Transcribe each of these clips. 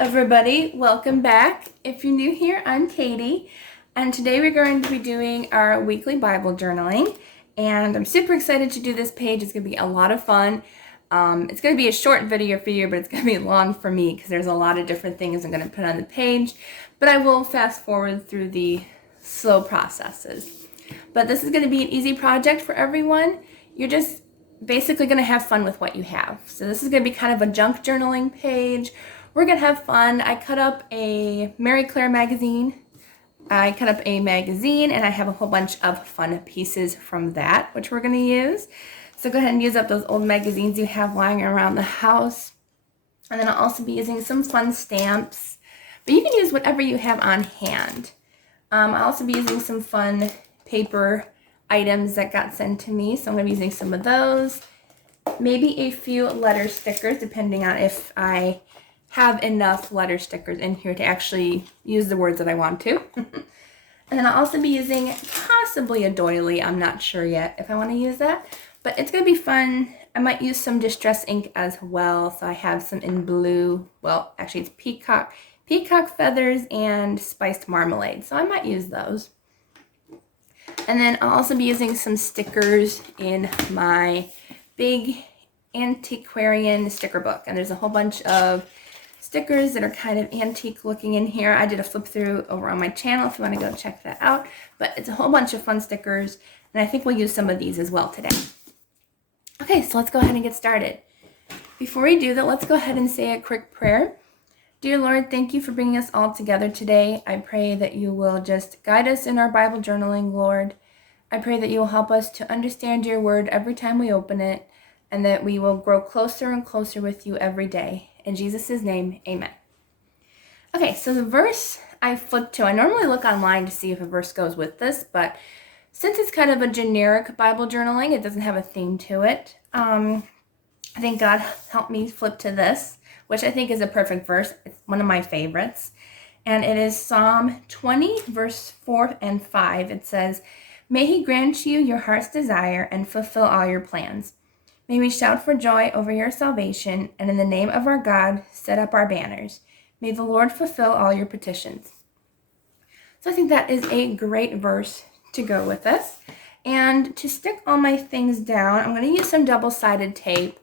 everybody, welcome back. If you're new here, I'm Katie, and today we're going to be doing our weekly Bible journaling, and I'm super excited to do this page. It's going to be a lot of fun. It's going to be a short video for you, but it's going to be long for me because there's a lot of different things I'm going to put on the page, but I will fast forward through the slow processes. But this is going to be an easy project for everyone. You're just basically going to have fun with what you have. So this is going to be kind of a junk journaling page. We're going to have fun. I cut up a Mary Claire magazine. I cut up a magazine and I have a whole bunch of fun pieces from that, which we're going to use. So go ahead and use up those old magazines you have lying around the house. And then I'll also be using some fun stamps, but you can use whatever you have on hand. I'll also be using some fun paper items that got sent to me, so I'm going to be using some of those. Maybe a few letter stickers, depending on if I have enough letter stickers in here to actually use the words that I want to. And then I'll also be using possibly a doily. I'm not sure yet if I want to use that, but it's going to be fun. I might use some distress ink as well, so I have some in blue. Well, actually it's peacock feathers and spiced marmalade, so I might use those. And then I'll also be using some stickers in my big antiquarian sticker book. And there's a whole bunch of stickers that are kind of antique looking in here. I did a flip through over on my channel if you want to go check that out. But it's a whole bunch of fun stickers, and I think we'll use some of these as well today. Okay, so let's go ahead and get started. Before we do that, let's go ahead and say a quick prayer. Dear Lord, thank you for bringing us all together today. I pray that you will just guide us in our Bible journaling, Lord. I pray that you will help us to understand your word every time we open it, and that we will grow closer and closer with you every day. In Jesus' name, amen. Okay, so the verse I flipped to, I normally look online to see if a verse goes with this, but since it's kind of a generic Bible journaling, it doesn't have a theme to it. I think God helped me flip to this, which I think is a perfect verse. It's one of my favorites. And it is Psalm 20, verse 4 and 5. It says, "May he grant you your heart's desire and fulfill all your plans. May we shout for joy over your salvation, and in the name of our God, set up our banners. May the Lord fulfill all your petitions." So I think that is a great verse to go with this. And to stick all my things down, I'm going to use some double-sided tape,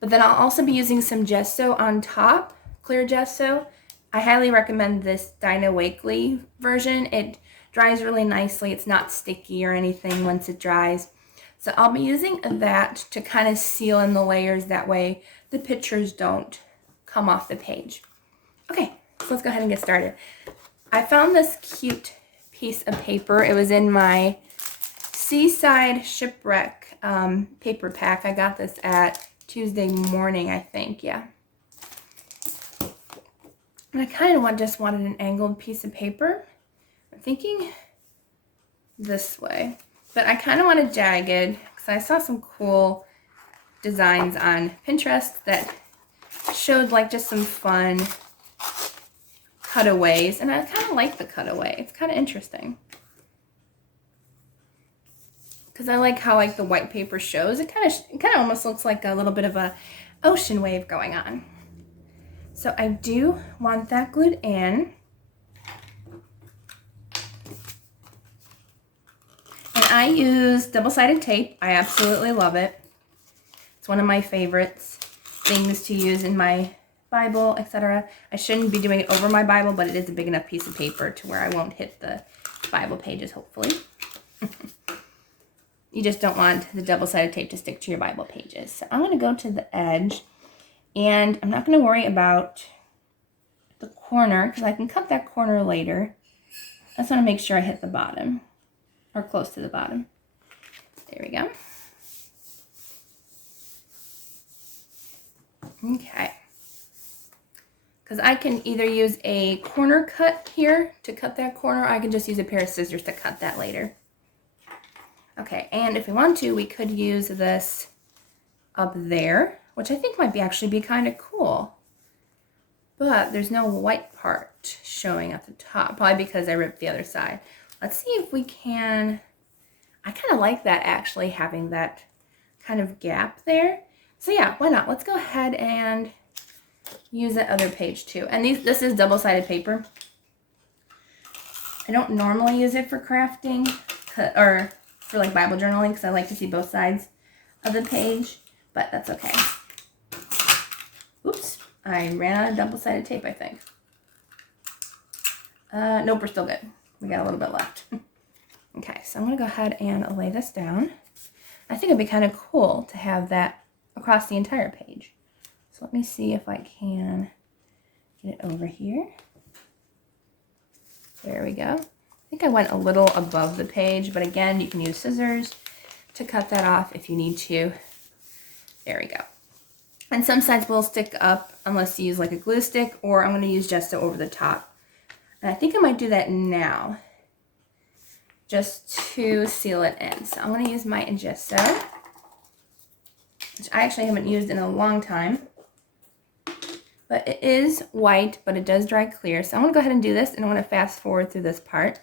but then I'll also be using some gesso on top, clear gesso. I highly recommend this Dina Wakley version. It dries really nicely. It's not sticky or anything once it dries. So I'll be using that to kind of seal in the layers. That way the pictures don't come off the page. Okay, so let's go ahead and get started. I found this cute piece of paper. It was in my Seaside Shipwreck paper pack. I got this at Tuesday morning, I think, yeah. And I kind of just wanted an angled piece of paper. I'm thinking this way. But I kind of want it jagged because I saw some cool designs on Pinterest that showed like just some fun cutaways. And I kind of like the cutaway. It's kind of interesting. Because I like how like the white paper shows. It kind of almost looks like a little bit of a ocean wave going on. So I do want that glued in. And I use double-sided tape. I absolutely love it. It's one of my favorites things to use in my Bible, etc. I shouldn't be doing it over my Bible, but it is a big enough piece of paper to where I won't hit the Bible pages, hopefully. You just don't want the double-sided tape to stick to your Bible pages. So I'm going to go to the edge, and I'm not going to worry about the corner because I can cut that corner later. I just want to make sure I hit the bottom, or close to the bottom. There we go. Okay. Because I can either use a corner cut here to cut that corner, or I can just use a pair of scissors to cut that later. Okay, and if we want to, we could use this up there, which I think might actually be kind of cool. But there's no white part showing at the top, probably because I ripped the other side. Let's see if we can. I kind of like that, actually, having that kind of gap there. So yeah, why not? Let's go ahead and use that other page too. And this is double-sided paper. I don't normally use it for crafting or for like Bible journaling because I like to see both sides of the page, but that's okay. Oops, I ran out of double-sided tape, I think. Nope, we're still good. We got a little bit left. Okay, so I'm gonna go ahead and lay this down. I think it'd be kind of cool to have that across the entire page. So let me see if I can get it over here. There we go. I think I went a little above the page, but again, you can use scissors to cut that off if you need to. There we go. And some sides will stick up unless you use like a glue stick, or I'm going to use Gesso over the top. And I think I might do that now, just to seal it in. So I'm going to use my Gesso, which I actually haven't used in a long time. But it is white, but it does dry clear. So I'm going to go ahead and do this, and I'm going to fast forward through this part.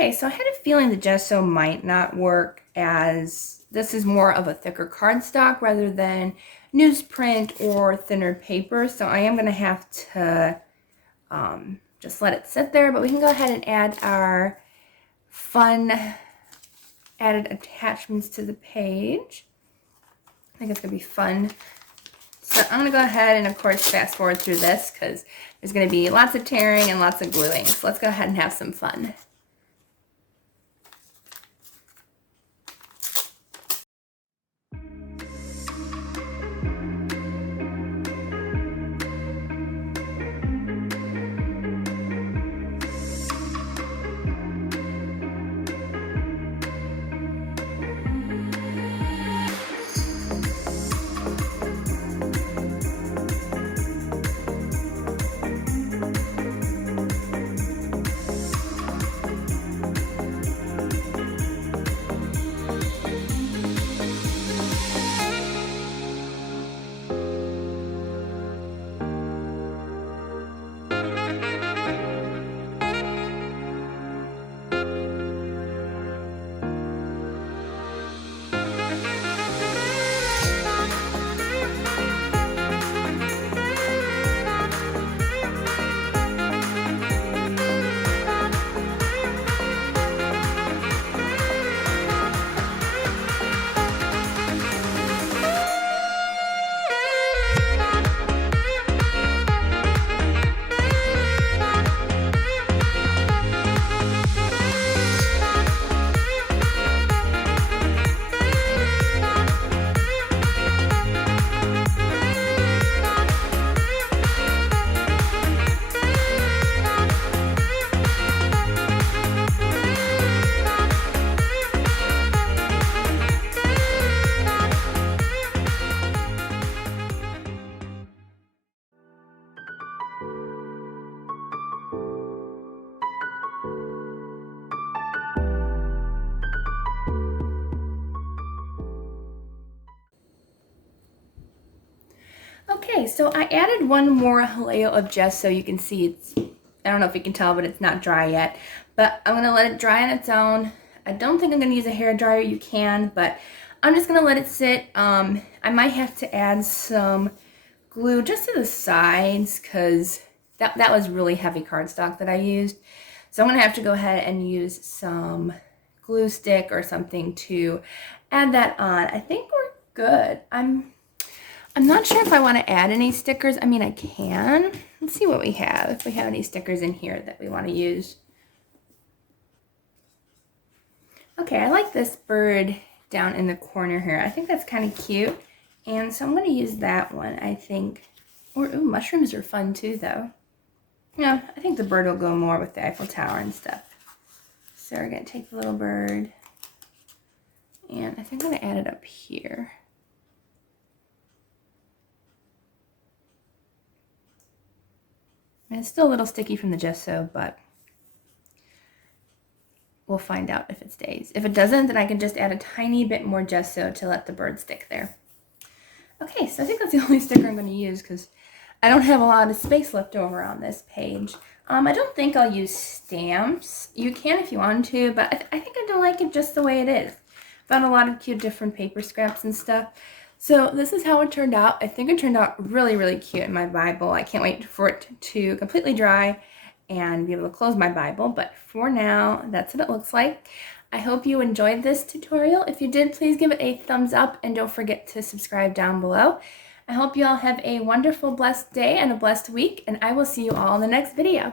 Okay, so I had a feeling the Gesso might not work, as this is more of a thicker cardstock rather than newsprint or thinner paper. So I am going to have to just let it sit there, but we can go ahead and add our fun added attachments to the page. I think it's going to be fun. So I'm going to go ahead and, of course, fast forward through this because there's going to be lots of tearing and lots of gluing. So let's go ahead and have some fun. Okay, so I added one more layer of Gesso. You can see it's, I don't know if you can tell, but it's not dry yet. But I'm going to let it dry on its own. I don't think I'm going to use a hair dryer. You can, but I'm just going to let it sit. I might have to add some glue just to the sides because that was really heavy cardstock that I used. So I'm going to have to go ahead and use some glue stick or something to add that on. I think we're good. I'm not sure if I want to add any stickers. I mean, I can. Let's see what we have, if we have any stickers in here that we want to use. Okay, I like this bird down in the corner here. I think that's kind of cute. And so I'm going to use that one, I think. Or, ooh, mushrooms are fun too, though. No, I think the bird will go more with the Eiffel Tower and stuff. So we're going to take the little bird. And I think I'm going to add it up here. And it's still a little sticky from the Gesso, but we'll find out if it stays. If it doesn't, then I can just add a tiny bit more gesso to let the bird stick there. Okay, so I think that's the only sticker I'm going to use because I don't have a lot of space left over on this page. I don't think I'll use stamps. You can if you want to, but I think I do like it just the way it is. Found a lot of cute different paper scraps and stuff. So this is how it turned out. I think it turned out really, really cute in my Bible. I can't wait for it to completely dry and be able to close my Bible. But for now, that's what it looks like. I hope you enjoyed this tutorial. If you did, please give it a thumbs up and don't forget to subscribe down below. I hope you all have a wonderful, blessed day and a blessed week, and I will see you all in the next video.